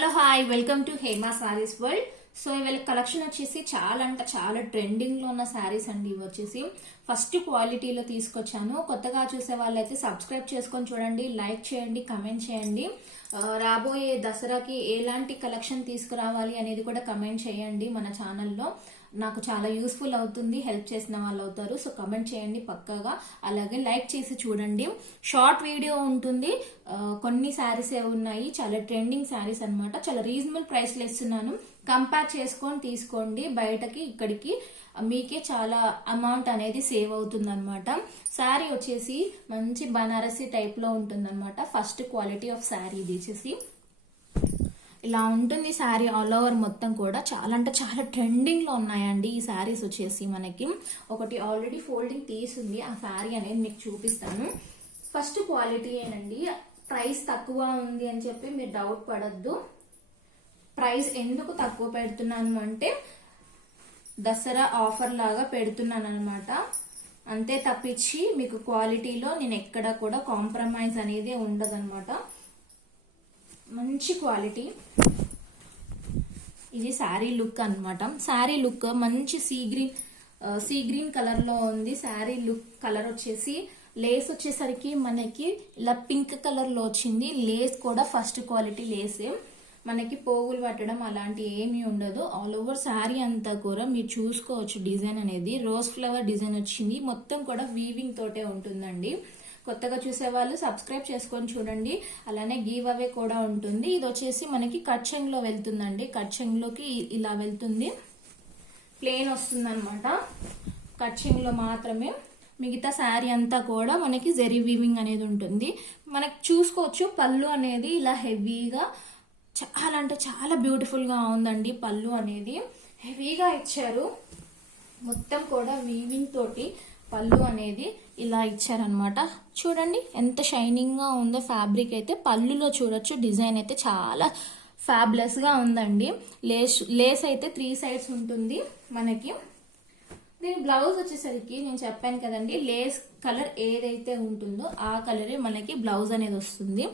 Hello hi welcome to Hema sarees world. So ఇవాళ collection వచ్చేసి చాలా అంటే చాలా ట్రెండింగ్లో ఉన్న శారీస్ అండి ఇవి వచ్చేసి. ఫస్ట్ క్వాలిటీలో తీసుకొచ్చాను. కొత్తగా చూసే వాళ్ళైతే సబ్స్క్రైబ్ చేసుకొని చూడండి లైక్ చేయండి కమెంట్ చేయండి. రాబోయే దసరాకి ఎలాంటి కలెక్షన్ తీసుకురావాలి అనేది కూడా కమెంట్ చేయండి మన ఛానల్లో. నాకు చాలా యూస్ఫుల్ అవుతుంది. హెల్ప్ చేసిన వాళ్ళు అవుతారు. సో కమెంట్ చేయండి పక్కాగా. అలాగే లైక్ చేసి చూడండి. షార్ట్ వీడియో ఉంటుంది. కొన్ని శారీస్ ఉన్నాయి. చాలా ట్రెండింగ్ శారీస్ అనమాట చాలా రీజనబుల్ ప్రైస్లో ఇస్తున్నాను. కంపేర్ చేసుకొని తీసుకోండి. బయటకి ఇక్కడికి. మీకే చాలా అమౌంట్ అనేది సేవ్ అవుతుంది అనమాట శారీ వచ్చేసి మంచి బనారసి టైప్లో ఉంటుందన్నమాట. ఫస్ట్ క్వాలిటీ ఆఫ్ శారీ ఇది వచ్చేసి. ఇలా ఉంటుంది శారీ ఆల్ ఓవర్ మొత్తం కూడా. చాలా అంటే చాలా ట్రెండింగ్లో ఉన్నాయండి ఈ శారీస్ వచ్చేసి మనకి. ఒకటి ఆల్రెడీ ఫోల్డింగ్ తీసింది. ఆ శారీ అనేది మీకు చూపిస్తాను. ఫస్ట్ క్వాలిటీ ఏనండి. ప్రైస్ తక్కువ ఉంది అని చెప్పి మీరు డౌట్ పడద్దు. ప్రైస్ ఎందుకు తక్కువ పెడుతున్నాను అంటే దసరా ఆఫర్ లాగా పెడుతున్నాను అనమాట అంతే తప్పించి మీకు క్వాలిటీలో నేను ఎక్కడ కూడా కాంప్రమైజ్ అనేది ఉండదన్నమాట. మంచి క్వాలిటీ. ఇది శారీ లుక్ అనమాట శారీ లుక్ మంచి సీ గ్రీన్ సీ గ్రీన్ కలర్లో ఉంది. శారీ లుక్ కలర్ వచ్చేసి లేస్ వచ్చేసరికి మనకి ఇలా పింక్ కలర్లో వచ్చింది. లేస్ కూడా ఫస్ట్ క్వాలిటీ లేసే. మనకి పోగులు పట్టడం అలాంటి ఏమీ ఉండదు. ఆల్ ఓవర్ శారీ అంతా కూడా మీరు చూసుకోవచ్చు డిజైన్ అనేది. రోజ్ ఫ్లవర్ డిజైన్ వచ్చింది. మొత్తం కూడా వీవింగ్ తోటే ఉంటుందండి. కొత్తగా చూసే వాళ్ళు సబ్స్క్రైబ్ చేసుకొని చూడండి. అలానే గీవ్ అవే కూడా ఉంటుంది. ఇది వచ్చేసి మనకి కట్చెంగ్లో వెళ్తుందండి. కట్చెంగ్లోకి ఇలా వెళ్తుంది. ప్లేన్ వస్తుంది అనమాట లో మాత్రమే మిగతా శారీ అంతా కూడా మనకి జెరీ వీవింగ్ అనేది ఉంటుంది. మనకి చూసుకోవచ్చు పళ్ళు అనేది ఇలా హెవీగా చాలా అంటే చాలా బ్యూటిఫుల్గా ఉందండి పళ్ళు అనేది. హెవీగా ఇచ్చారు. మొత్తం కూడా వీవింగ్ తోటి పళ్ళు అనేది ఇలా ఇచ్చారనమాట చూడండి ఎంత షైనింగ్గా ఉందో ఫ్యాబ్రిక్ అయితే. పళ్ళులో చూడొచ్చు డిజైన్ అయితే చాలా ఫ్యాబ్లెస్గా ఉందండి. లేస్ లేస్ అయితే త్రీ సైడ్స్ ఉంటుంది మనకి. దీని బ్లౌజ్ వచ్చేసరికి నేను చెప్పాను కదండి లేస్ కలర్ ఏదైతే ఉంటుందో ఆ కలరే మనకి బ్లౌజ్ అనేది వస్తుంది.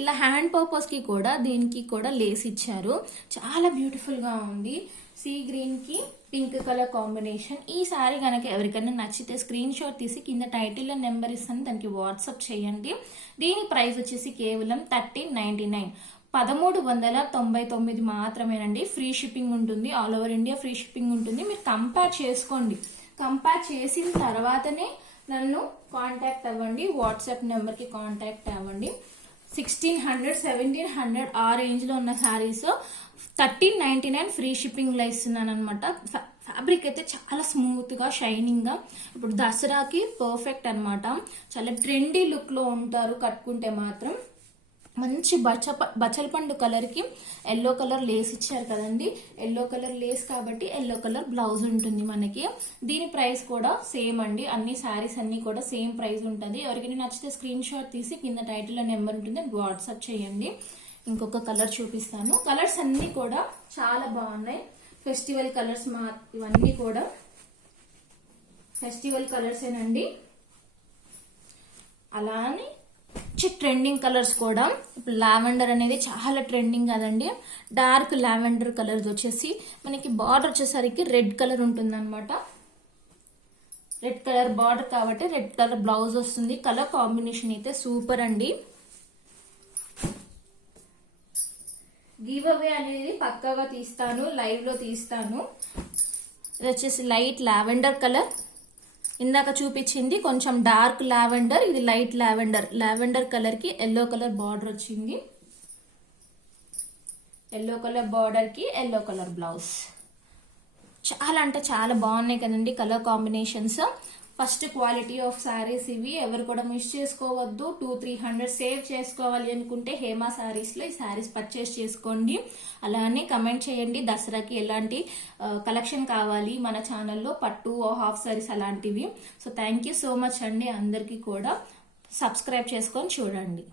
ఇలా హ్యాండ్ పర్పస్కి కూడా దీనికి కూడా లేస్ ఇచ్చారు. చాలా బ్యూటిఫుల్గా ఉంది. సీ గ్రీన్కి పింక్ కలర్ కాంబినేషన్. ఈ సారీ కనుక ఎవరికైనా నచ్చితే స్క్రీన్ షాట్ తీసి కింద టైటిల్లో నెంబర్ ఇస్తాను. దానికి వాట్సాప్ చేయండి. దీని ప్రైస్ వచ్చేసి కేవలం థర్టీన్ నైన్టీ నైన్ పదమూడు వందల తొంభై తొమ్మిది మాత్రమేనండి. ఫ్రీ షిప్పింగ్ ఉంటుంది. All over India free shipping ఉంటుంది. మీరు కంపేర్ చేసుకోండి. కంపేర్ చేసిన తర్వాతనే నన్ను కాంటాక్ట్ అవ్వండి. వాట్సాప్ నెంబర్కి కాంటాక్ట్ అవ్వండి. సిక్స్టీన్ హండ్రెడ్ సెవెంటీన్ హండ్రెడ్ ఆ రేంజ్లో ఉన్న sarees thirteen ninety nine free షిప్పింగ్లో ఇస్తున్నాను అనమాట ఫ్యాబ్రిక్ అయితే చాలా స్మూత్గా షైనింగ్గా ఇప్పుడు దసరాకి పర్ఫెక్ట్ అన్నమాట. చాలా ట్రెండీ లుక్లో ఉంటారు కట్టుకుంటే మాత్రం. మంచి బచ్చ బచ్చల పండు కలర్కి ఎల్లో కలర్ లేస్ ఇచ్చారు కదండి. ఎల్లో కలర్ లేస్ కాబట్టి ఎల్లో కలర్ బ్లౌజ్ ఉంటుంది మనకి. దీని ప్రైస్ కూడా సేమ్ అండి. అన్ని శారీస్ అన్నీ కూడా సేమ్ ప్రైస్ ఉంటుంది. ఎవరికైనా నచ్చితే స్క్రీన్ షాట్ తీసి కింద టైటిల్ నెంబర్ ఉంటుంది. వాట్సాప్ చేయండి. ఇంకొక కలర్ చూపిస్తాను. కలర్స్ అన్నీ కూడా చాలా బాగున్నాయి. ఫెస్టివల్ కలర్స్ మా ఇవన్నీ కూడా ఫెస్టివల్ కలర్స్ ఏనండి అలానే మంచి ట్రెండింగ్ కలర్స్ కూడా. ఇప్పుడు లావెండర్ అనేది చాలా ట్రెండింగ్ కదండి. డార్క్ లావెండర్ కలర్స్ వచ్చేసి మనకి బార్డర్ వచ్చేసరికి రెడ్ కలర్ ఉంటుందన్నమాట. రెడ్ కలర్ బార్డర్ కాబట్టి రెడ్ కలర్ బ్లౌజ్ వస్తుంది. కలర్ కాంబినేషన్ అయితే సూపర్ అండి. గివ్ అవే అనేది పక్కాగా తీస్తాను లైవ్లో తీస్తాను. ఇది వచ్చేసి లైట్ లావెండర్ కలర్ ఇందాక చూపించింది కొంచెం డార్క్ లావెండర్ ఇది లైట్ లావెండర్. లావెండర్ కలర్కి ఎల్లో కలర్ బార్డర్ వచ్చింది. ఎల్లో కలర్ బార్డర్కి ఎల్లో కలర్ బ్లౌజ్. చాలా అంటే చాలా బాగున్నాయి కదండి colour combinations. First quality of sarees ఇవి. ఎవరు కూడా మిస్ చేసుకోవద్దు. టూ త్రీ హండ్రెడ్ సేవ్ చేసుకోవాలి అనుకుంటే హేమా శారీస్లో ఈ శారీస్ పర్చేస్ చేసుకోండి. అలానే కమెంట్ చేయండి. దసరాకి ఎలాంటి కలెక్షన్ కావాలి మన ఛానల్లో పట్టు హాఫ్ శారీస్ అలాంటివి. So thank you so much అండి అందరికీ కూడా. సబ్స్క్రైబ్ చేసుకొని చూడండి.